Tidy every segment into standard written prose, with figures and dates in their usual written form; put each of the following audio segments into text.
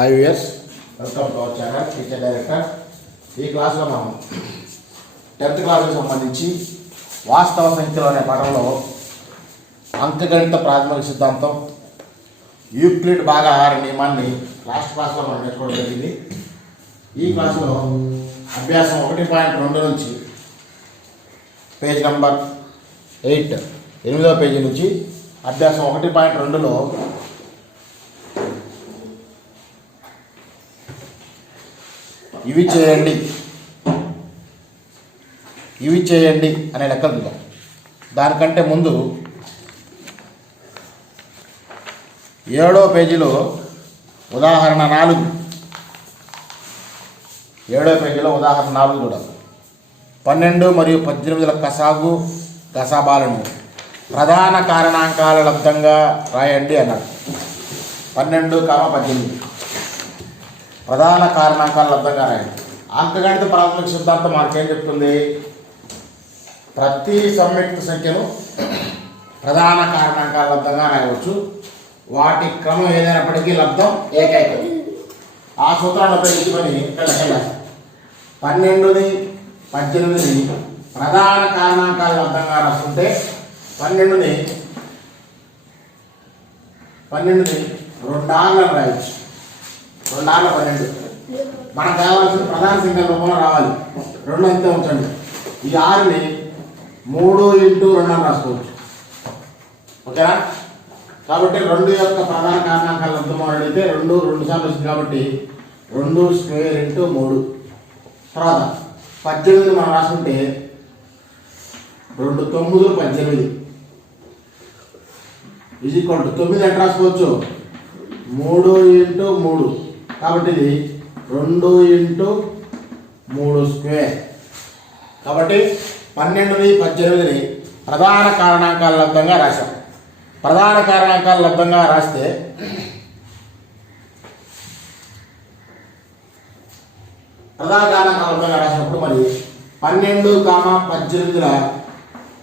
Hi viewers, welcome to our channel teacher director. ఈ క్లాస్లో మనం 10th క్లాస్కి సంబంధించి వాస్తవ సంఖ్యలు అనే పాఠంలో అంకగణిత ప్రాథమిక సిద్ధాంతం యూక్లిడ్ భాగా 6 నియమాన్ని లాస్ట్ క్లాస్లో మనం నేర్చుకోవడం జరిగింది. ఈ క్లాస్లో అభ్యాసం 1.2 నుంచి పేజ్ నెంబర్ 8వ పేజీ నుంచి అభ్యాసం 1.2లో ఇవి చేయండి అనే లెక్కలు చూద్దాం. దానికంటే ముందు 7వ పేజీలో ఉదాహరణ 4 చూడాలి. 12 మరియు 18ల కసాగు గసాబాలను ప్రధాన కారణాంకాల లబ్ధంగా రాయండి అన్నాడు. 12, 18 ప్రధాన కారణాంకాల లబ్ధంగా రాయండి. అంకగణిత ప్రాథమిక సిద్ధాంతం మనకేం చెప్తుంది? ప్రతి సంయుక్త సంఖ్యను ప్రధాన కారణాంకాల లబ్ధంగా రాయవచ్చు. వాటి క్రమం ఏదైనప్పటికీ లబ్ధం ఏకైకం. ఆ సూత్రాన్ని ఉపయోగించుకొని ఇక్కడ 12ని 18ని ప్రధాన కారణాంకాల లబ్ధంగా రాసుకుంటే 12ని 2 ఆర్లను రాయవచ్చు. 2 ఆర్ల 12 మనకు కావాల్సిన ప్రధాన సంఖ్యల రూపంలో రావాలి. 2 అంతే ఉంచండి. ఈ 6ని 3 × 2 అని రాసుకోవచ్చు. ఓకేనా? కాబట్టి 2 యొక్క ప్రధాన కారణాంకాల లబ్ధం అడిగితే 2 సార్లు వచ్చింది కాబట్టి 2² × 3. తర్వాత 18 మనం రాసుకుంటే 2 9 18 9 ఎంత రాసుకోవచ్చు? 3 × 3 కాబట్టి ఇది 2 × 3². కాబట్టి 12ని 18ని ప్రధాన కారణాంకాల లబ్ధంగా రాశాం. ప్రధాన కారణాంకాల లబ్ధంగా రాస్తే రాసినప్పుడు మరి 12, 18ల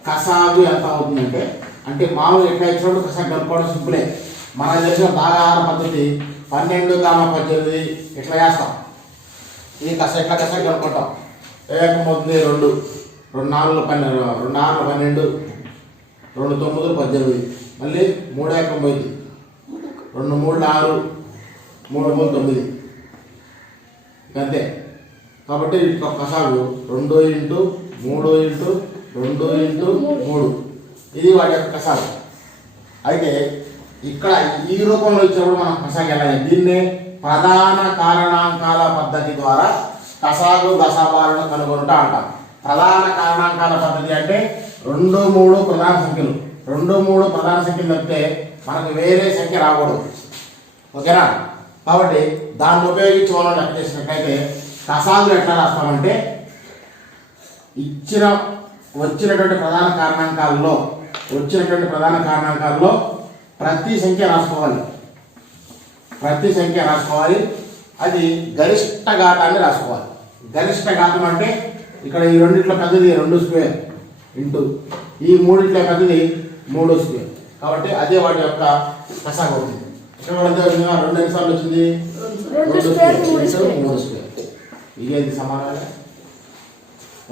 కసాగు ఎంత అవుతుందంటే, అంటే మామూలు ఎట్లా ఇచ్చినప్పుడు కసాగు కలుపుకోవడం సింపులే. మనకు తెలిసిన భాగాహార పద్ధతి 12, 18 ఇట్లా చేస్తాం. ఈ ఎట్లా కసాగు కలుపుకుంటాం. ఏకమవుతుంది 2 4 12 2 6 12 2 9 18 మళ్ళీ 3 ఏకం పోయింది. 2 3 6 3 3 9 అంతే. కాబట్టి కసాగు 2 × 3 × 2 × 3 ఇది వాటి యొక్క కసాగు. అయితే ఇక్కడ ఈ రూపంలో ఇచ్చినప్పుడు మనం కసాగు ఎలా? దీన్నే ప్రధాన కారణాంకాల పద్ధతి ద్వారా కసాగు గసాబాలను కనుగొనుట అంటాం. ప్రధాన కారణాంకాల పద్ధతి అంటే 2, 3 ప్రధాన సంఖ్యలు. 2, 3 ప్రధాన సంఖ్యలు తప్పితే మనకు వేరే సంఖ్య రాకూడదు. ఓకేనా? కాబట్టి దాన్ని ఉపయోగించి మనం లెక్క చేసినట్లయితే కసాగులు ఎట్లా రాస్తామంటే వచ్చినటువంటి ప్రధాన కారణాంకాల్లో ప్రతి సంఖ్య రాసుకోవాలి. అది గరిష్ట ఘాతాన్ని రాసుకోవాలి. గరిష్ట ఘాతం అంటే ఇక్కడ ఈ రెండిట్లో పెద్దది 2² ఇంటూ ఈ మూడిట్లో పెద్దది 3². కాబట్టి అదే వాటి యొక్క కసాగు అవుతుంది. ఇక్కడ 2 ఎన్నిసార్లు వచ్చింది? 2² 3². ఇదేది సమానంగా.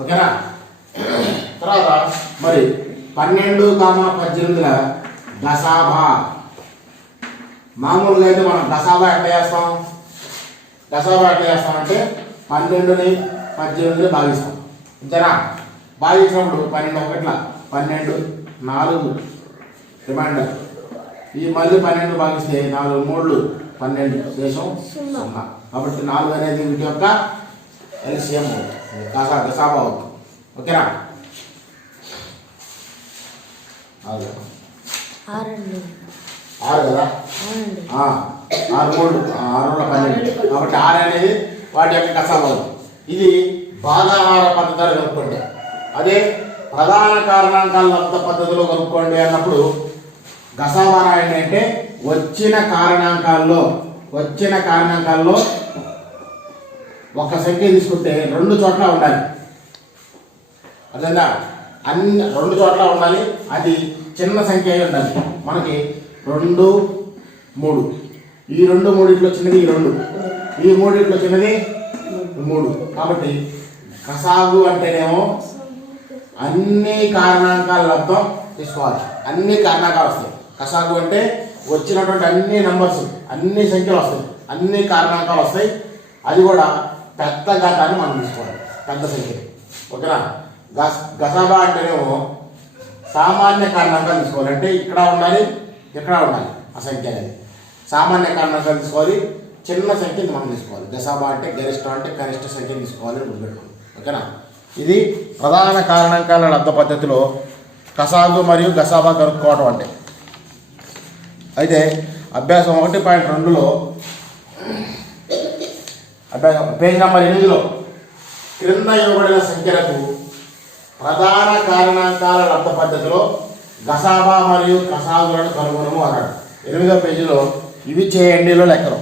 ఓకేనా? తర్వాత మరి 12, 18ల గసాబా. మామూలుగా అయితే మనం గసాబా ఎట్లా చేస్తామంటే 12ని 18ని భాగిస్తాం. అంతేనా? భాగించినప్పుడు 12 1 12 4 రిమైండర్. ఈ మళ్ళీ 12 భాగిస్తే 4 3 12 శేషం 0. కాబట్టి 4 అనేది వీటి యొక్క ఎల్సిఎం గసాబా అవుతుంది. ఓకేనా? 6 కదా? 6 3 12. కాబట్టి 6 అనేది వాటి యొక్క కసాబా అవుతుంది. ఇది భాగాహార పద్ధతిలో కనుక్కోండి. అదే ప్రధాన కారణాంకాల లబ్ధ పద్ధతిలో కనుక్కోండి అన్నప్పుడు గసాబా రాయండి. అంటే వచ్చిన కారణాంకాల్లో ఒక సంఖ్య తీసుకుంటే 2 చోట్ల ఉండాలి. అదేనా? 2 చోట్ల ఉండాలి. అది చిన్న సంఖ్య అయి ఉండాలి. మనకి 2 3 ఈ రెండు మూడిట్లో చిన్నది ఈ రెండు, ఈ మూడిట్లో చిన్నది 3. కాబట్టి కసాగు అంటేనేమో అన్ని కారణాంకాల లబ్ధం తీసుకోవాలి. అన్ని కారణాంకాలు వస్తాయి. కసాగు అంటే వచ్చినటువంటి అన్ని నంబర్స్, అన్ని సంఖ్యలు వస్తాయి, అన్ని కారణాంకాలు వస్తాయి. అది కూడా పెద్ద ఘాతాన్ని మనం తీసుకోవాలి, పెద్ద సంఖ్య. ఓకేనా? గసాబా అంటేనేమో సామాన్య కారణాంకాలు తీసుకోవాలి. అంటే ఇక్కడ ఉండాలి, ఇక్కడ ఉండాలి ఆ సంఖ్య అనేది. సామాన్య కారణాంకాలు తీసుకోవాలి, చిన్న సంఖ్యని మనం తీసుకోవాలి. గసాబా అంటే గరిష్ట అంటే కనిష్ట సంఖ్యను తీసుకోవాలి అని గుర్తుపెట్టుకోవాలి. ఓకేనా? ఇది ప్రధాన కారణాంకాల లబ్ధ పద్ధతిలో కసాగు మరియు గసాబా కనుక్కోవడం అంటే. అయితే అభ్యాసం 1.2లో పేజ్ నెంబర్ 8లో క్రింద ఇవ్వబడిన సంఖ్యలకు ప్రధాన కారణాంకాల లబ్ధ పద్ధతిలో గసాబా మరియు కసాగులను కనుగొనము అన్నాడు. 8వ పేజీలో ఇవి చేయండిలో లెక్కలు.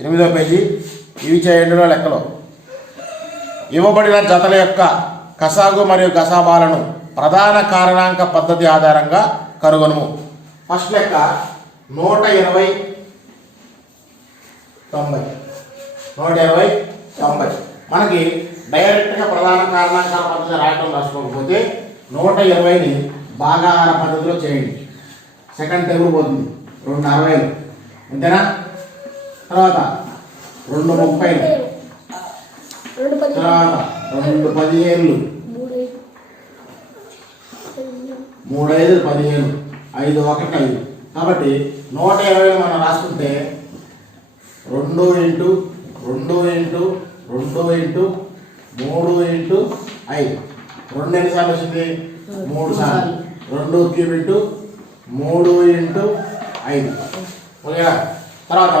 8వ పేజీ ఇవి చేయండిలో లెక్కలు. ఇవ్వబడిన జతల యొక్క కసాగు మరియు గసాబాలను ప్రధాన కారణాంక పద్ధతి ఆధారంగా కనుగొనము. ఫస్ట్ లెక్క 120 90. 120 90. మనకి డైరెక్ట్గా ప్రధాన కారణాంకాల పద్ధతి రాయటం రాసుకోకపోతే 120ని భాగాహార పద్ధతిలో చేయండి. సెకండ్ టేబుల్ పోతుంది 2 60. అంతేనా? తర్వాత 2 30, తర్వాత 2 15, 3 5 15, 5 1 5. కాబట్టి 120 మనం రాసుకుంటే 2 ఇంటూ 2 ఇంటూ 2 ఇంటూ 3 ఇంటూ 5. 2 ఎన్నిసార్లు వచ్చింది? 3 సార్లు. 2 క్యూబ్ ఇంటూ 3 ఇంటూ 5. ఓకేనా? తర్వాత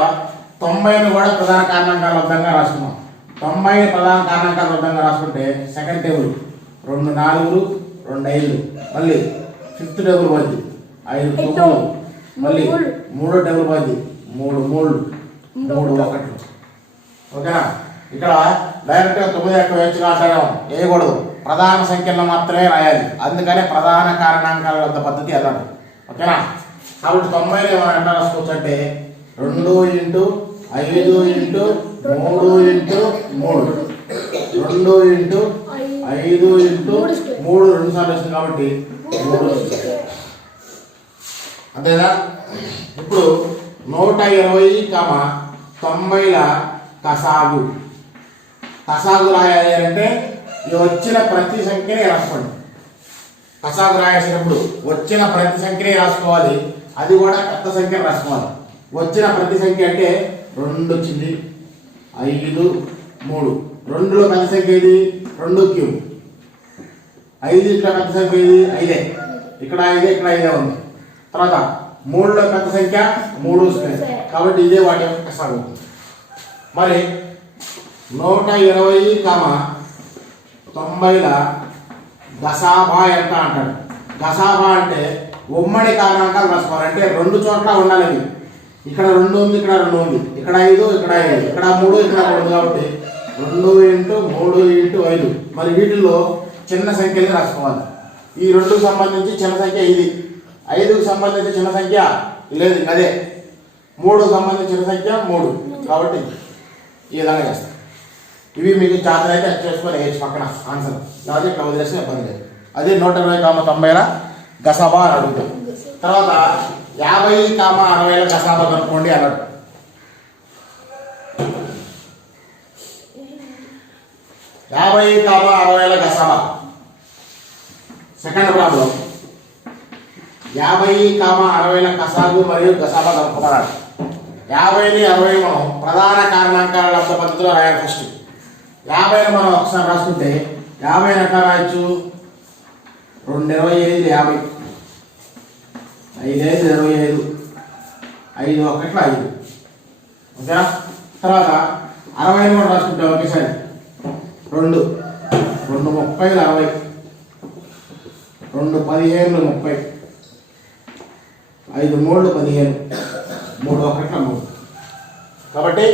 90ని కూడా ప్రధాన కారణాంకాల లబ్ధంగా రాసుకున్నాం. 90 ప్రధాన కారణాంకాల లబ్ధంగా రాసుకుంటే సెకండ్ టేబుల్ 2 4, 2 5. మళ్ళీ ఫిఫ్త్ టేబుల్ పోద్ది 5 9. మళ్ళీ 3వ టేబుల్ పోద్ది 3 3 3 1. ఓకేనా? ఇక్కడ డైరెక్ట్గా 9 ఎక్కువ వేయచ్చుగా అంటారేమో, వేయకూడదు. ప్రధాన సంఖ్యలను మాత్రమే రాయాలి. అందుకనే ప్రధాన కారణాంకాల వద్ద పద్ధతి అన్నాడు. ఓకేనా? కాబట్టి 90ని మనం ఎంత రాసుకోవచ్చు అంటే 2 into 5 into 3 into 3. 2 into 5 into 3 2 సార్లు వచ్చింది కాబట్టి 3. అంతేనా? ఇప్పుడు 120, 90ల కసాగు. కసాగు రాయాలి అంటే ఈ వచ్చిన ప్రతి సంఖ్యని రాసుకోండి. కసాగు రాసేటప్పుడు వచ్చిన ప్రతి సంఖ్యని రాసుకోవాలి. అది కూడా పెద్ద సంఖ్యని రాసుకోవాలి. వచ్చిన ప్రతి సంఖ్య అంటే 2 వచ్చింది, 5 3. 2లో పెద్ద సంఖ్య ఏది? 2 క్యూబ్. 5 ఇక్కడ పెద్ద సంఖ్య ఏది? 5. ఇక్కడ 5, ఇక్కడ 5 ఉంది. తర్వాత 3లో పెద్ద సంఖ్య 3 స్క్వేర్. కాబట్టి ఇదే వాటి యొక్క కసాగు. మరి 120, 90ల గసాబా ఎంత అంటాడు. గసాబా అంటే ఉమ్మడి కారణాంకాలు రాసుకోవాలి. అంటే 2 చోట్ల ఉండాలి అవి. ఇక్కడ 2 ఉంది, ఇక్కడ 2 ఉంది, ఇక్కడ 5, ఇక్కడ 5, ఇక్కడ 3, ఇక్కడ 3. కాబట్టి 2 ఇంటూ 3 ఇంటూ 5. మరి వీటిల్లో చిన్న సంఖ్యలు రాసుకోవాలి. ఈ 2కు సంబంధించి చిన్న సంఖ్య ఇది, 5కు సంబంధించి చిన్న సంఖ్య లేదు, అదే 3కు సంబంధించి చిన్న సంఖ్య 3. కాబట్టి ఈ విధంగా చేస్తాం. ఇవి మీకు జాతర అయితే చేసుకొని వేయచ్చు పక్కన ఆన్సర్. కాబట్టి ఇట్లా వదిలేస్తే ఇబ్బంది లేదు. అదే 120, 90ల గసాబా అని అడుగుతాం. తర్వాత 50, 60ల గసాబా కనుక్కోండి అన్నాడు. 50, 60ల గసాబా. సెకండ్ ప్రాబ్లం 50, 60ల కసాగు మరియు గసాబా కనుక్కోమన్నాడు. 50ని 60 మనం ప్రధాన కారణాంకాల లబ్ధ పద్ధతిలో రాయాలి. ఫస్ట్ 50ని మనం ఒకసారి రాసుకుంటే 50ని ఎట్లా రాయొచ్చు? 2 25 50, 5 5 25, 5 1 5. ఓకేనా? తర్వాత 60ని కూడా రాసుకుంటే ఒకేసారి 2 2 30 60, 2 15 30, 5 3 15, 3 1 3. కాబట్టి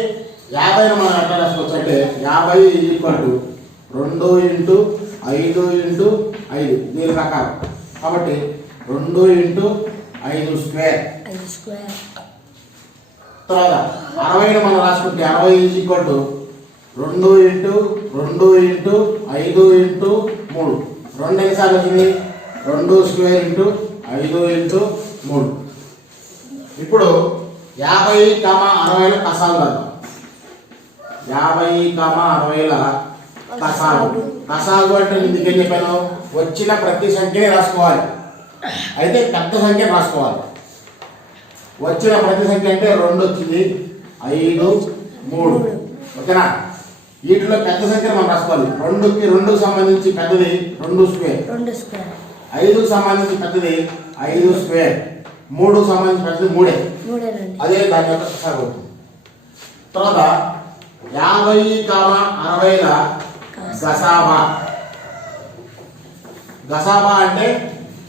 50ని మనం ఎట్లా రాసుకోవచ్చు అంటే 50 2 ఇంటూ 5 ఇంటూ 5 దీని ప్రకారం. కాబట్టి 2 ఇంటూ 5 స్క్వేర్. తర్వాత 60ని మనం రాసుకుంటే 60 is equal to 2 into 2 into 5 into 3. 2 ఎన్నిసార్లు వచ్చింది? 2 స్క్వేర్ ఇంటూ 5 ఇంటూ 3. ఇప్పుడు 50, 60ల కసాగు రాద్దాం. 50, 60ల కసాగు. కసాగు అంటే ఇందుకు ఏం చెప్పాను? వచ్చిన ప్రతి సంఖ్యని రాసుకోవాలి. అయితే పెద్ద సంఖ్యని రాసుకోవాలి. వచ్చిన ప్రతి సంఖ్య అంటే 2 వచ్చింది, 5, 3. ఓకేనా? వీటిలో పెద్ద సంఖ్యను మనం రాసుకోవాలి. 2కి సంబంధించి పెద్దది 2 స్క్వేర్, 5కి సంబంధించి పెద్దది 5 స్క్వేర్, 3కి సంబంధించి పెద్దది 3. అదే దాని యొక్క కసాగు అవుతుంది. తర్వాత 50, 60ల గసాబా. గసాబా అంటే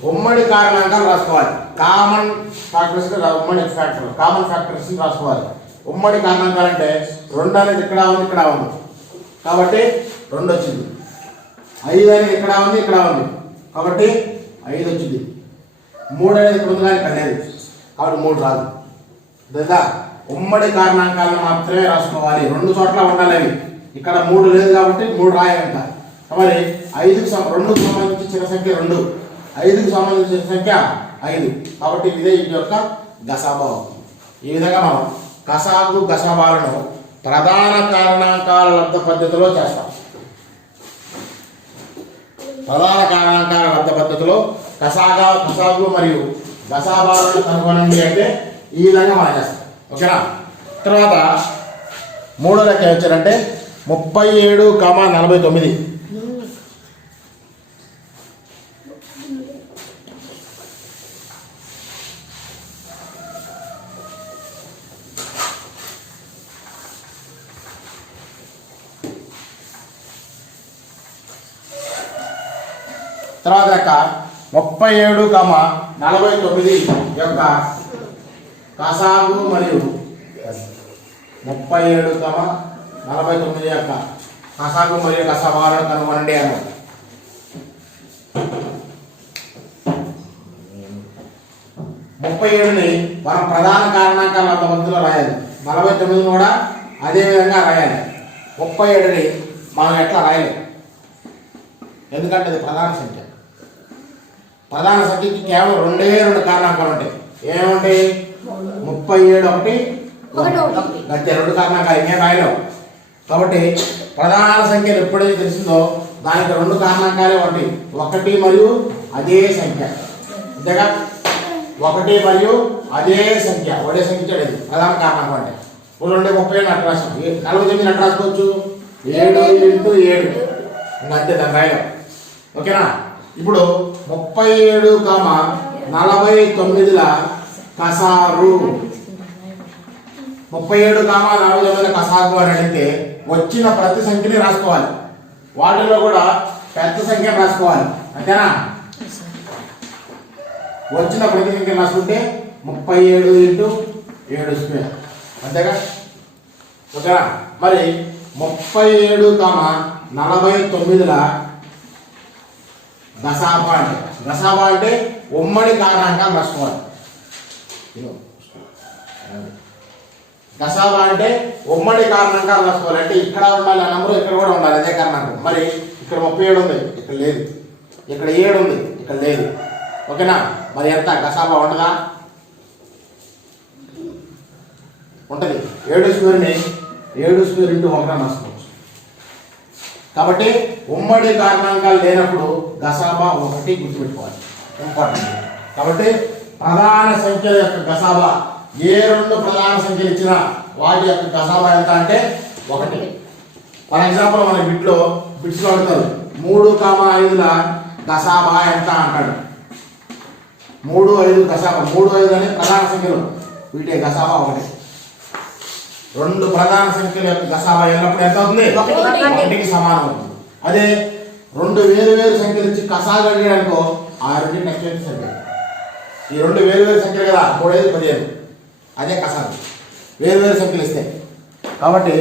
ఉమ్మడి కారణాంకాలు రాసుకోవాలి. కామన్ ఫ్యాక్టర్స్ కామన్ ఫ్యాక్టర్స్ రాసుకోవాలి. ఉమ్మడి కారణాంకాలు అంటే 2 అనేది ఇక్కడ ఉంది, ఇక్కడ ఉంది కాబట్టి 2 వచ్చింది. 5 అనేది ఇక్కడ ఉంది, ఇక్కడ ఉంది కాబట్టి 5 వచ్చింది. 3 అనేది ఇక్కడ ఉంది కానీ ఇక్కడ లేదు కాబట్టి 3 రాదు. లేదా ఉమ్మడి కారణాంకాలను మాత్రమే రాసుకోవాలి. 2 చోట్ల ఉండాలి అవి. ఇక్కడ 3 లేదు కాబట్టి 3 రాయాలంట. మరి 2కి సంబంధించి చిన్న సంఖ్య 2, 5కి సంబంధించిన సంఖ్య 5 కాబట్టి ఇదే వీటి యొక్క గసాబా. ఈ విధంగా మనం కసాగు గసాబాలను ప్రధాన కారణాంకాల లబ్ధ పద్ధతిలో చేస్తాం. ప్రధాన కారణాంకాల లబ్ధ పద్ధతిలో కసాగు మరియు గసాబాలను కనుగొనండి అంటే ఈ విధంగా మనం చేస్తాం. ఓకేనా? తర్వాత మూడో లెక్క వచ్చారంటే 37, 49. తర్వాత లెక్క 37, 49 యొక్క కసాగు మరియు 37, 49 యొక్క కసాగు మరియు గసాబాలను కనుగొనండి అన్నారు. ముప్పై 37ని మనం ప్రధాన కారణాంకాల పద్ధతిలో రాయాలి. 49ని కూడా అదే విధంగా రాయాలి. 37ని మనం ఎట్లా రాయలేం, ఎందుకంటే అది ప్రధాన సంఖ్య. ప్రధాన సంఖ్యకి కేవలం 2 కారణాంకాలు ఉంటాయి. ఏముంటాయి? 37 ఒకటి గట్టి 2 కారణాంకాలు ఇంకేం రాయలేవు. కాబట్టి ప్రధాన సంఖ్యలు ఎప్పుడైతే తెలిసిందో దానికి 2 కారణాంకాలే ఉంటాయి. 1 మరియు అదే సంఖ్య. అంతేగా? 1 మరియు అదే సంఖ్య, ఒకే సంఖ్య ఇది ప్రధాన కారణాంకం అంటే. ఇప్పుడు 37 అట్లా రాసాం, 49 అట్లా రాసుకోవచ్చు. 7 ఇంటూ 7 ఇంకా అంతే, దాన్ని రాయలేం. ఓకేనా? ఇప్పుడు 37, 49ల కసారు. 37, 49ల కసాగు అని అడిగితే వచ్చిన ప్రతి సంఖ్యని రాసుకోవాలి. వాటిలో కూడా పెద్ద సంఖ్యను రాసుకోవాలి. అంతేనా? వచ్చిన ప్రతి సంఖ్యను రాసుకుంటే 37 ఇంటూ 7 స్క్వేర్. అంతేగా? ఓకేనా? మరి 37, 49ల గసాబా అంటే, గసాబా అంటే ఉమ్మడి కారణాంకాలు రాసుకోవాలి. గసాబా అంటే ఉమ్మడి కారణాంకాలు రాసుకోవాలి. అంటే ఇక్కడ ఉండాలి ఆ నంబరు, ఇక్కడ కూడా ఉండాలి అదే కారణాంకం. మరి ఇక్కడ 37 ఉంది, ఇక్కడ లేదు. ఇక్కడ 7 ఉంది, ఇక్కడ లేదు. ఓకేనా? మరి ఎంత గసాబా ఉండదా? ఉంటుంది. 7 స్క్వేర్ని 7 స్క్వేర్ ఇంటూ 1 రాసుకోవచ్చు. కాబట్టి ఉమ్మడి కారణాంకాలు లేనప్పుడు గసాబా 1 గుర్తుపెట్టుకోవాలి, ఇంపార్టెంట్. కాబట్టి ప్రధాన సంఖ్యల యొక్క గసాబా, ఏ 2 ప్రధాన సంఖ్యలు ఇచ్చినా వాటి యొక్క గసాబా ఎంత అంటే 1. ఫర్ ఎగ్జాంపుల్ మన బిట్స్లో అడుగుతారు 3, 5ల గసాబా ఎంత అంటాడు. 3, 5 గసాబా. 3, 5 అనే ప్రధాన సంఖ్యలు, వీటి గసాబా 1. 2 ప్రధాన సంఖ్యల యొక్క గసాబా ఎల్లప్పుడు ఎంత అవుతుంది? 1కి సమానం అవుతుంది. అదే 2 వేరు సంఖ్యలు ఇచ్చి కసాగు అడిగాడనుకో, ఆ 2 నెక్స్ట్ సంఖ్య. ఈ 2 వేరు సంఖ్యలు కదా, 3, 5, 15. అదే కసాగు, వేరు సంఖ్యలు ఇస్తాయి. కాబట్టి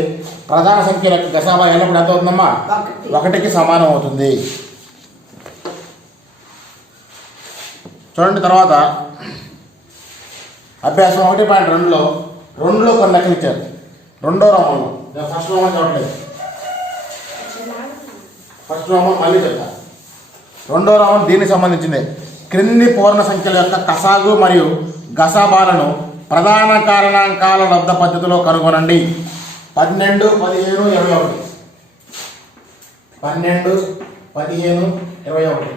ప్రధాన సంఖ్యల యొక్క గసాబా ఎల్లప్పుడు ఎంత అవుతుందమ్మా? 1కి సమానం అవుతుంది. చూడండి. తర్వాత అభ్యాసం 1.2లో రెండులో కొన్ని లెక్కలు ఇచ్చారు. రెండో రోమంలో నేను ఫస్ట్ రోమన్ చూడలేదు. ఫస్ట్ రోమన్ మళ్ళీ చెప్తాను. రెండో రోమన్ దీనికి సంబంధించింది. క్రింది పూర్ణ సంఖ్యల యొక్క కసాగు మరియు గసాబాలను ప్రధాన కారణాంకాల లబ్ధ పద్ధతిలో కనుగొనండి. 12, 15, 21. 12, 15, 21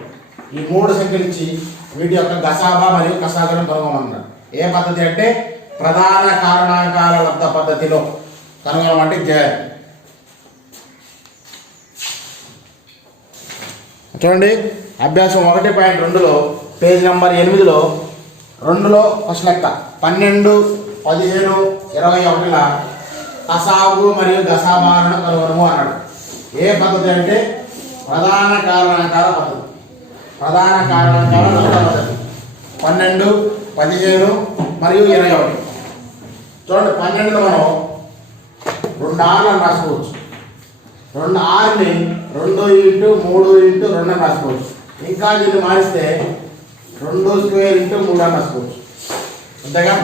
ఈ మూడు సంఖ్యలు ఇచ్చి వీటి యొక్క గసాబా మరియు కసాగులను కనుగొనమన్నారు. ఏ పద్ధతి అంటే ప్రధాన కారణాంకాల లబ్ధ పద్ధతిలో కనుగొనమంటే చేయాలి. చూడండి అభ్యాసం 1.2లో పేజ్ నెంబర్ 8లో 2లో ఫస్ట్ లెక్క 12, 15, 21ల కసాగు మరియు గసాబాలను కనుగొనము అన్నాడు. ఏ పద్ధతి అంటే ప్రధాన కారణాంకాల పద్ధతి. ప్రధాన కారణాంకాల లబ్ధ పద్ధతి 12, 15 మరియు 21. చూడండి 12లో మనం 2 ఆర్లను రాసుకోవచ్చు. 2 ఆర్ని 2 × 3 × 2 అని రాసుకోవచ్చు. ఇంకా దీన్ని మారిస్తే 2² × 3 అని రాసుకోవచ్చు. అంతేగా.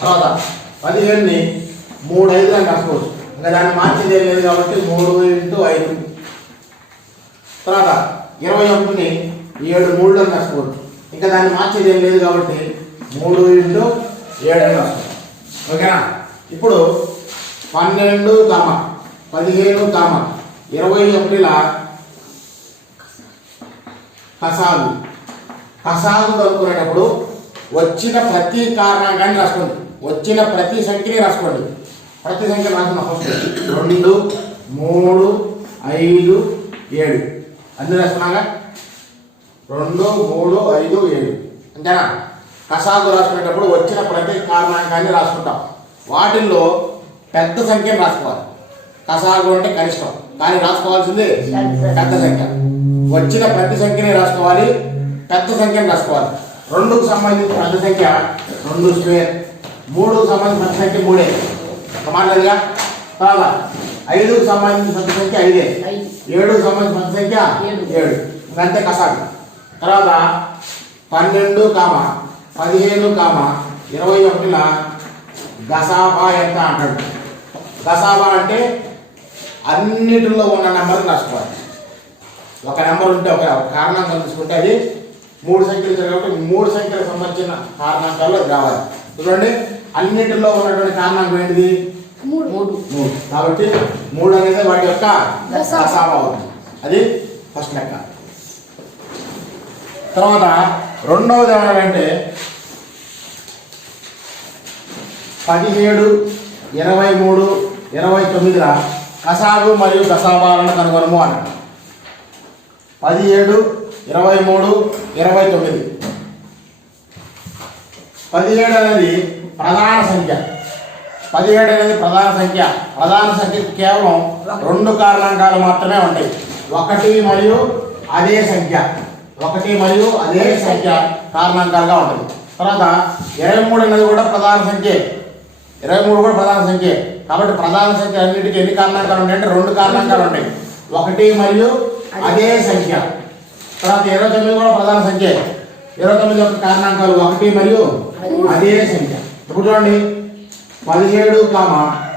తర్వాత 15ని 3 5 అని రాసుకోవచ్చు. ఇంకా దాన్ని మార్చేది ఏం లేదు కాబట్టి 3 × 5. తర్వాత 21ని 7 3 అని రాసుకోవచ్చు. ఇంకా దాన్ని మార్చేది ఏం లేదు కాబట్టి 3 × 7 అని రాసుకోవచ్చు. ఓకేనా. ఇప్పుడు 12, 15, 21ల కసాగు కనుక్కునేటప్పుడు వచ్చిన ప్రతి కారణాంకాన్ని రాసుకోండి. వచ్చిన ప్రతి సంఖ్యని రాసుకోండి. ప్రతి సంఖ్య రాసిన ఫస్ట్ 2, 3, 5, 7 అన్నీ రాసుకున్నాగా. 2, 3, 5, 7 అంతేనా. కసాగు రాసుకునేటప్పుడు వచ్చిన ప్రతి కారణాంకాన్ని రాసుకుంటాం. వాటిల్లో పెద్ద సంఖ్యను రాసుకోవాలి. కసాగు అంటే కనిష్టం, కానీ రాసుకోవాల్సింది పెద్ద సంఖ్య. వచ్చిన ప్రతి సంఖ్యని రాసుకోవాలి, పెద్ద సంఖ్యను రాసుకోవాలి. 2కు సంబంధించిన పెద్ద సంఖ్య 2², 3కు సంబంధించిన పెద్ద సంఖ్య 3 మాట్లాడగా. తర్వాత 5కు సంబంధించిన పెద్ద సంఖ్య 5, 7కు సంబంధించిన పెద్ద సంఖ్య 7 అంతే కసాగు. తర్వాత 12, 15, 21ల గసాబా ఎంత అంటాడు. గసాబా అంటే అన్నిటిలో ఉన్న నెంబర్ని రాసుకోవాలి. ఒక నెంబర్ ఉంటే ఒక కారణాంకం తీసుకుంటే అది 3 సంఖ్యలు ఇచ్చారు కాబట్టి 3 సంఖ్యలకు సంబంధించిన కారణాంకాల్లో అది రావాలి. చూడండి అన్నిటిలో ఉన్నటువంటి కారణాంకం ఏంటిది 3 కాబట్టి 3 అనేది వాటి యొక్క గసాబా అవుతుంది. అది ఫస్ట్ లెక్క. తర్వాత రెండవది ఏమన్నాడంటే 17, 23, 29ల కసాగు మరియు గసాబాలను కనుగొనము అన్నాడు. 17, 23, 29. 17 అనేది ప్రధాన సంఖ్య. 17 అనేది ప్రధాన సంఖ్య. ప్రధాన సంఖ్యకు కేవలం 2 కారణాంకాలు మాత్రమే ఉంటాయి. 1 మరియు అదే సంఖ్య. 1 మరియు అదే సంఖ్య కారణాంకాలుగా ఉంటుంది. తర్వాత 23 అనేది కూడా ప్రధాన సంఖ్య. 23 కూడా ప్రధాన సంఖ్య. కాబట్టి ప్రధాన సంఖ్య అన్నిటికీ ఎన్ని కారణాంకాలు ఉంటాయంటే 2 కారణాంకాలు ఉంటాయి. 1 మరియు అదే సంఖ్య. తర్వాత 29 కూడా ప్రధాన సంఖ్య. 29 యొక్క కారణాంకాలు 1 మరియు అదే సంఖ్య. ఇప్పుడు చూడండి 17,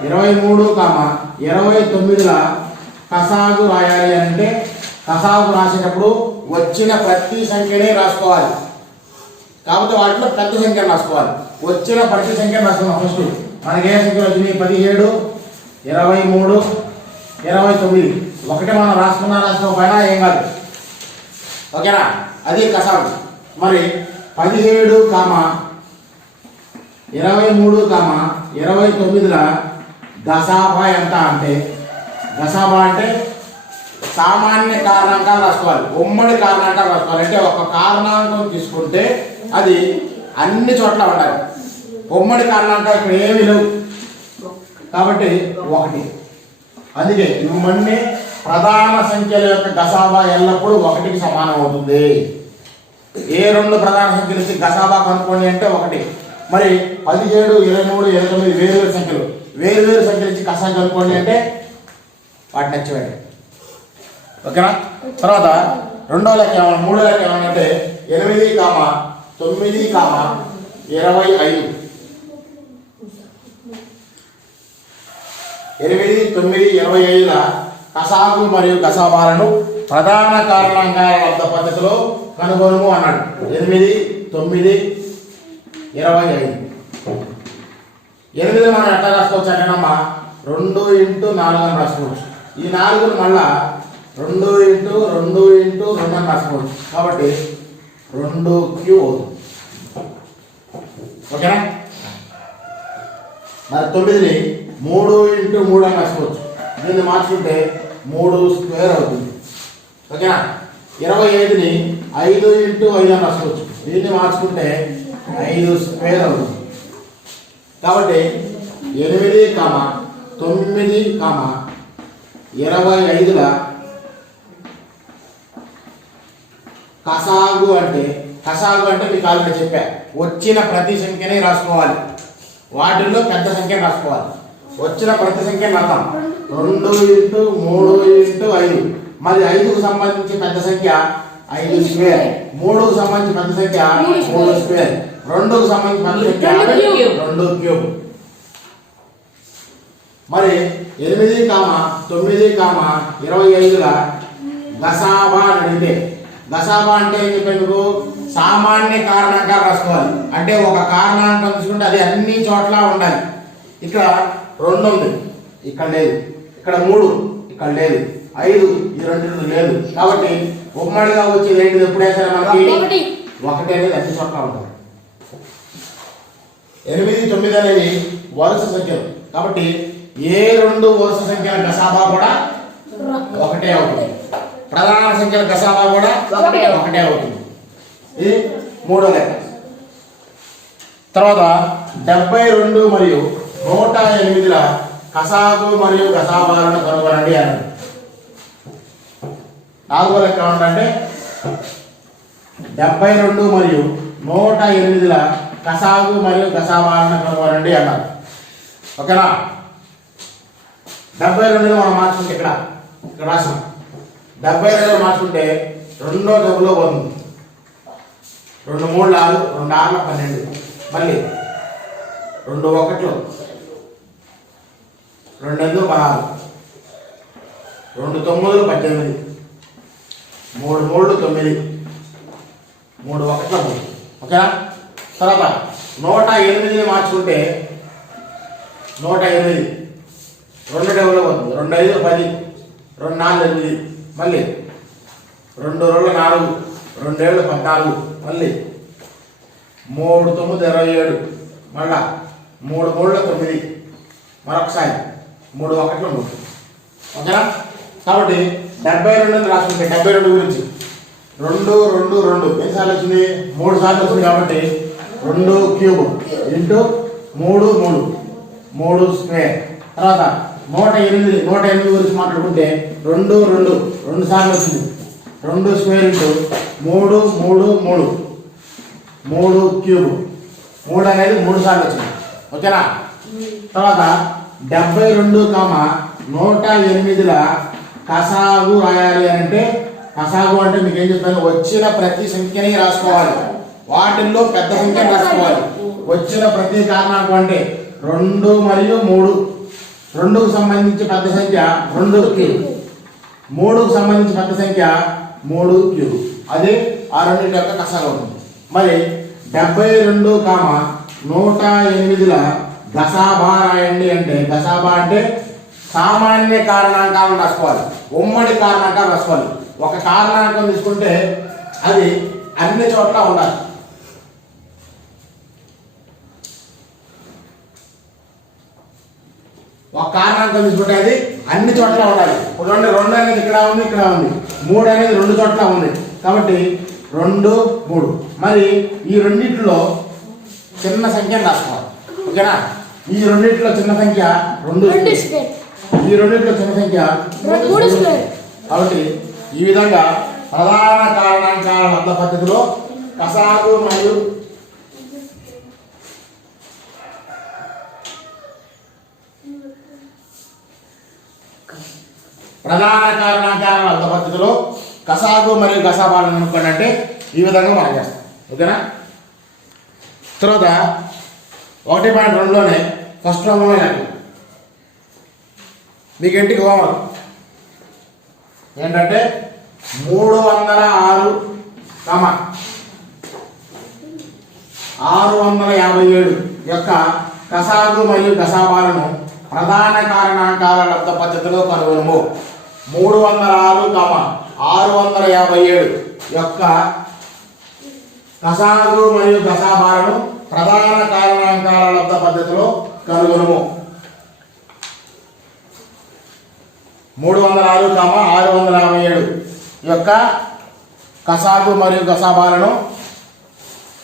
23, 29ల కసాగు రాయాలి అంటే కసాగు రాసేటప్పుడు వచ్చిన ప్రతి సంఖ్యనే రాసుకోవాలి. కాబట్టి వాటిలో పెద్ద సంఖ్యను రాసుకోవాలి. వచ్చిన ప్రతి సంఖ్యను రాసుకున్నాం. ఫస్ట్ మనకి ఏ సంఖ్యలు వచ్చినాయి 17, 23, 29. ఒకటి మనం రాసుకోకపోయినా ఏం కాదు. ఓకేనా. అది కసాగు. మరి 17, 23, 29ల గసాబా ఎంత అంటే గసాబా అంటే సామాన్య కారణాంకాలు రాసుకోవాలి. ఉమ్మడి కారణాంకాలు రాసుకోవాలి. అంటే ఒక కారణాంకం తీసుకుంటే అది అన్ని చోట్ల ఉండాలి. ఉమ్మడి కారణాంకాలు ఇక్కడ ఏమీ లేవు కాబట్టి 1. అందుకే ఇవన్నీ ప్రధాన సంఖ్యల యొక్క గసాబా ఎల్లప్పుడూ 1కి సమానం అవుతుంది. ఏ 2 ప్రధాన సంఖ్యలు ఇచ్చి గసాబా కనుక్కోండి అంటే 1. మరి 17, 23, 29 వేరు సంఖ్యలు ఇచ్చి కసాబా కనుక్కోండి అంటే వాటిని నచ్చివేయండి. ఓకేనా. తర్వాత రెండో లెక్క ఏమన్నా 3వ లెక్క ఏమన్నంటే 8, 9, 25. 8, 9, 25ల కసాగు మరియు గసాబాలను ప్రధాన కారణాంకాల లబ్ధ పద్ధతిలో కనుగొనుము అన్నాడు. 8, 9, 25. 8 మనం ఎట్లా రాసుకోవచ్చు అంటేనమ్మా 2 × 4 అని రాసుకోవచ్చు. ఈ 4 మళ్ళా 2 × 2 × 2 అని రాసుకోవచ్చు. కాబట్టి 2³ అవుతుంది. ఓకేనా? మరి 9ని 3 × 3 అని రాసుకోవచ్చు. దీన్ని మార్చుకుంటే 3² అవుతుంది. ఓకేనా? 25ని 5 × 5 అని రాసుకోవచ్చు. దీన్ని మార్చుకుంటే 5² అవుతుంది. కాబట్టి 8, 9, 25ల కసాగు అంటే మీకు ఆల్రెడీ చెప్పా, వచ్చిన ప్రతి సంఖ్యని రాసుకోవాలి. వాటిల్లో పెద్ద సంఖ్యని రాసుకోవాలి. వచ్చిన ప్రతి సంఖ్యని రాద్దాం. 2 × 3 × 5. మరి 5కు సంబంధించి పెద్ద సంఖ్య 5². 3కు సంబంధించి పెద్ద సంఖ్య 3². 2కు సంబంధించి పెద్ద సంఖ్య 2³ మరి 8, 9, 25ల గసాబా అని అడిగితే, గసాబా అంటే ఏం చెప్పేందుకు సామాన్య కారణాంకాలు రాసుకోవాలి. అంటే ఒక కారణాంకం తీసుకుంటే అది అన్ని చోట్ల ఉండాలి. ఇక్కడ 2 ఉంది, ఇక్కడ లేదు. ఇక్కడ 3, ఇక్కడ లేదు. 5 ఈ రెండింటిలో లేదు. కాబట్టి ఉమ్మడిగా వచ్చేది ఏంటిది? ఎప్పుడైనా సరే మనకి 1 అనేది అన్ని చోట్ల ఉంటుంది. 8, 9 అనేది వరుస సంఖ్యలు. కాబట్టి ఏ 2 వరుస సంఖ్యల గసాబా కూడా 1 అవుతుంది. ప్రధాన సంఖ్యల గసాబా కూడా 1 అవుతుంది. ఇది 3వ లెక్క. తర్వాత 72 మరియు 108ల కసాగు మరియు గసాబాలను కనుగొనండి అన్నాడు. 4వ లెక్క ఏమంటే 72 మరియు 108ల కసాగు మరియు గసాబాలను కనుగొనండి అన్నారు. ఓకేనా? 72 మనం మార్చుకుంటే ఇక్కడ రాసాం. 72 మార్చుకుంటే 2వ జబ్బులో పోతుంది. 2 3 6, 2 6 12, మళ్ళీ 2 1, 2 8 16, 2 9 18, 3 3 9, 3 1 3. ఓకేనా? తర్వాత 108 మార్చుకుంటే 108 2 డబ్బులో పోతుంది. 2 5 10, 2 4 8, మళ్ళీ 2 2 4, 2 7 14, మళ్ళీ 3 9 27, మళ్ళా 3 3 9, మరొకసారి 3 1 3. ఓకేనా? కాబట్టి 72 రాసుకుంటే 72 గురించి 2 2 2 ఎన్నిసార్లు వచ్చింది? 3 సార్లు వచ్చింది. కాబట్టి 2³ × 3 3, 3². తర్వాత 108 గురించి మాట్లాడుకుంటే 2 2 2 సార్లు వచ్చింది. 2² × 3 3 3, 3³ 3 అనేది 3 సార్లు వచ్చింది. ఓకేనా? తర్వాత 72, 108ల కసాగు రాయాలి అంటే, కసాగు అంటే మీకు ఏం చెప్పాను? వచ్చిన ప్రతి సంఖ్యని రాసుకోవాలి. వాటిల్లో పెద్ద సంఖ్యని రాసుకోవాలి. వచ్చిన ప్రతి కారణాంకం అంటే 2 మరియు 3. 2కు సంబంధించి పెద్ద సంఖ్య 2³ 3కు సంబంధించి పెద్ద సంఖ్య 3³ అదే ఆ రెండింటి యొక్క కసాగు అవుతుంది. మరి 72, 108ల గసాబా రాయండి అంటే, గసాబా అంటే సామాన్య కారణాంకాలను రాసుకోవాలి. ఉమ్మడి కారణాంకాలు రాసుకోవాలి. ఒక కారణాంకం తీసుకుంటే అది అన్ని చోట్ల ఉండాలి. ఒక కారణాంకం తీసుకుంటే అది అన్ని చోట్ల ఉండాలి. ఇప్పుడు 2 అనేది ఇక్కడ ఉంది, ఇక్కడ ఉంది. 3 అనేది 2 చోట్ల ఉంది. కాబట్టి 2 3. మరి ఈ రెండింటిలో చిన్న సంఖ్యను రాసుకోవాలి. ఓకేనా? ఈ రెండింటిలో చిన్న సంఖ్య 2². ఈ రెండింటిలో చిన్న సంఖ్య 3². కాబట్టి ఈ విధంగా ప్రధాన కారణాంకాల లబ్ధ పద్ధతిలో కసాగు మరియు ప్రధాన కారణాంకాల లబ్ధ పద్ధతిలో కసాగు మరియు గసాబాలను అనుకోండి అంటే ఈ విధంగా మనం చేస్తాం. ఓకేనా? తర్వాత 1.2లోనే ఫస్ట్ ప్రాబ్లం మీకు ఇంటికి హోంవర్క్ ఏంటంటే 306, 657 యొక్క కసాగు మరియు గసాబాలను ప్రధాన కారణాంకాల లబ్ధ పద్ధతిలో కనుగొనుము. 306, 657 యొక్క కసాగు మరియు గసాబాలను ప్రధాన కారణాంకాల లబ్ధ పద్ధతిలో కనుగొనుము. 306, 657 యొక్క కసాగు మరియు గసాబాలను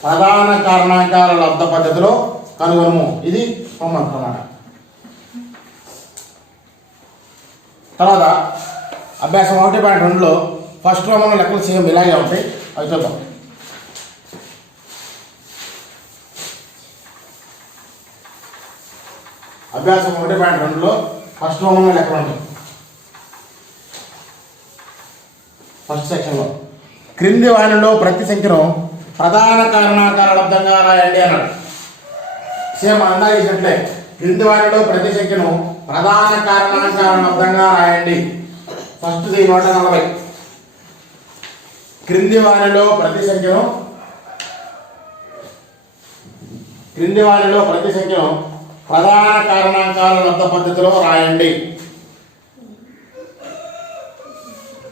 ప్రధాన కారణాంకాల లబ్ధ పద్ధతిలో కనుగొనుము. ఇది హోంవర్క్ అన్నమాట. తర్వాత అభ్యాసం 1.2లో ఫస్ట్ రోమన్ లెక్కలు సేమ్ ఇలాగే ఉంటాయి. అవి చూద్దాం. అభ్యాసం 1.2లో ఫస్ట్ రోమన్ లెక్కలు ఉంటాయి. ఫస్ట్ సెక్షన్లో క్రింది వానిలో ప్రతి సంఖ్యను ప్రధాన కారణాంకాల లబ్ధంగా రాయండి అన్నాడు. సేమ్ అందా చేసినట్లే క్రింది వానిలో ప్రతి సంఖ్యను ప్రధాన కారణాంకాల లబ్ధంగా రాయండి. ఫస్ట్ది 140. క్రింది వానిలో ప్రతి సంఖ్యను ప్రధాన కారణాంకాల లబ్ధ పద్ధతిలో రాయండి.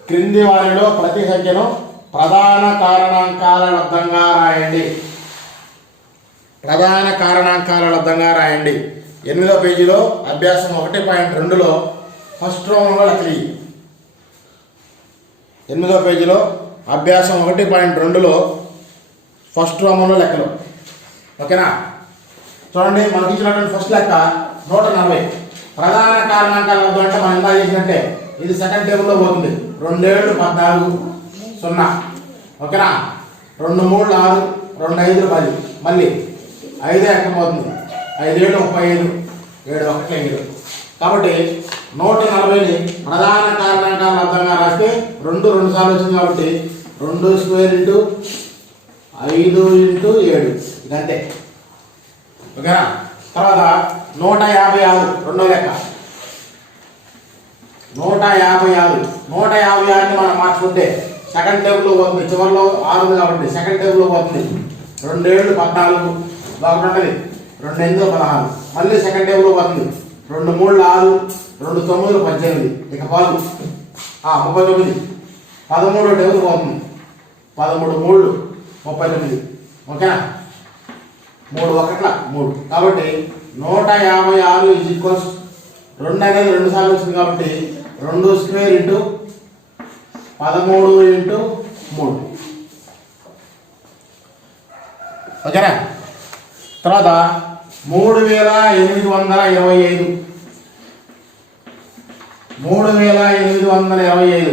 క్రింది వారిలో ప్రతి సంఖ్యను ప్రధాన కారణాంకాల లబ్ధంగా రాయండి. ప్రధాన కారణాంకాల లబ్ధంగా రాయండి. 8వ పేజీలో అభ్యాసం 1.2లో ఫస్ట్ రోమంలో లెక్కలు. 8వ పేజీలో అభ్యాసం 1.2లో ఫస్ట్ రోమంలో లెక్కలు. ఓకేనా? చూడండి, మనకి ఇచ్చినటువంటి ఫస్ట్ లెక్క 140. ప్రధాన కారణాంకాల లబ్ధం అంటే మనం ఇందా చేసినట్టే ఇది సెకండ్ టేబుల్లో పోతుంది. 2 7 14 0. ఓకేనా? 2 3 6, 2 5 10. మళ్ళీ 5 ఎక్కం అవుతుంది. 5 7 35, 7 1 7. కాబట్టి 140ని ప్రధాన కారణాంకాల లబ్ధంగా రాస్తే 2 సార్లు వచ్చింది కాబట్టి 2 స్క్వేర్ ఇంటూ 5 ఇంటూ 7 ఇదంతే. ఓకేనా? తర్వాత 156 రెండో లెక్క. 156ని మనం మార్చుకుంటే సెకండ్ టేబుల్లో పోతుంది. చివరిలో 6 ఉంది కాబట్టి సెకండ్ టేబుల్లో పోతుంది. 2 7 14 బాగుంటుంది. 2 8 16 మళ్ళీ సెకండ్ టేబుల్లో పోతుంది. 2 3 6, 2 9 18. ఇక 39 13 టేబుల్ పోతుంది. 13 3 39. ఓకేనా? 3 1 3. కాబట్టి 156 ఈజ్ ఈక్వల్స్ 2 అనేది 2 సార్లు వచ్చింది కాబట్టి 2 స్క్వేర్ ఇంటూ 13 ఇంటూ 3. ఓకేనా? తర్వాత 3825. 3825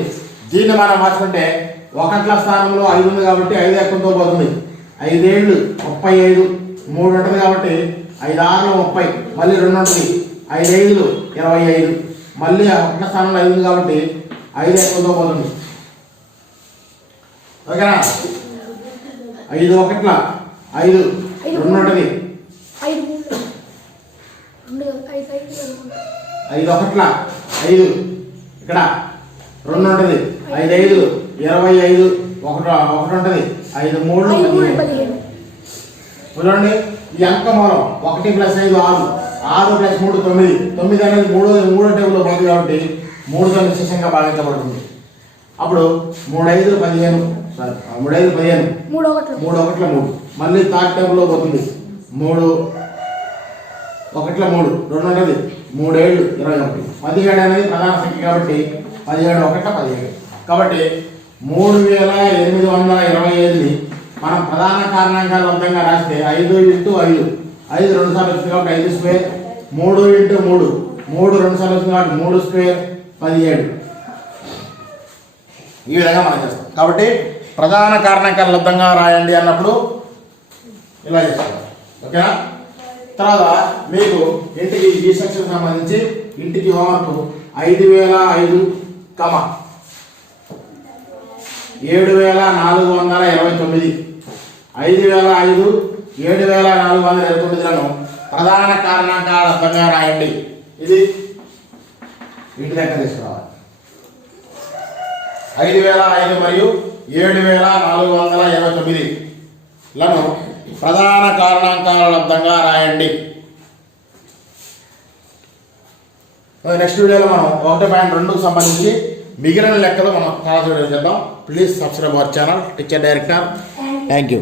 దీన్ని మనం మార్చుకుంటే 1 స్థానంలో 5 ఉంది కాబట్టి 5 ఎక్కువతో పోతుంది. 5 7 35, 3 ఉంటుంది కాబట్టి 5 6 30, మళ్ళీ 2 ఉంటుంది. 5 5 25, మళ్ళీ 1 స్థానంలో 5 ఉంది కాబట్టి 5 ఎక్కువతో పోతుంది. ఓకేనా? 5 1 5, 2 ఉంటుంది. 5 1 5 ఇక్కడ 2 ఉంటుంది. 5 5 25, 1 ఉంటుంది. 5 3 15. చూడండి, ఈ అంక మూలం 1 + 5 6, 6 + 3 9. 9 అనేది 3వ టేబుల్లో పోతుంది కాబట్టి 3తో నిశ్చయంగా భావించబడుతుంది. అప్పుడు 3 5 15, 3 5 15, 3 1 3. మళ్ళీ థర్డ్ టేబుల్లో పోతుంది. 3 1 3 2 ఉంటుంది. 3 7 21. 17 అనేది ప్రధాన సంఖ్య కాబట్టి 17 1 17. కాబట్టి 3825ని మనం ప్రధాన కారణాంకాల లబ్ధంగా రాస్తే 5 ఇంటూ 5, 5 2 సార్లు వచ్చింది కాబట్టి 5 స్క్వేర్. 3 ఇంటూ 3, 3 2 సార్లు వచ్చింది కాబట్టి 3 స్క్వేర్ 17. ఈ విధంగా మనం చేస్తాం. కాబట్టి ప్రధాన కారణాంకాల లబ్ధంగా రాయండి అన్నప్పుడు ఇలా చేస్తాం. ఓకేనా? తర్వాత మీకు ఇంటికి ఈ సెక్షన్ సంబంధించి ఇంటికి హోంవర్క్ 5005, 7429. 5005, 7429లను ప్రధాన కారణాంకాల లబ్ధంగా రాయండి. ఇది వీటి లెక్క తీసుకురావాలి. 5,005 మరియు 7,429 లను ప్రధాన కారణాంకాల లబ్ధంగా రాయండి. నెక్స్ట్ వీడియోలో మనం 1.2కు సంబంధించి మిగిలిన లెక్కలు మనం తర్వాత వీడియో చేద్దాం. Please subscribe our channel teacher director. Thank you.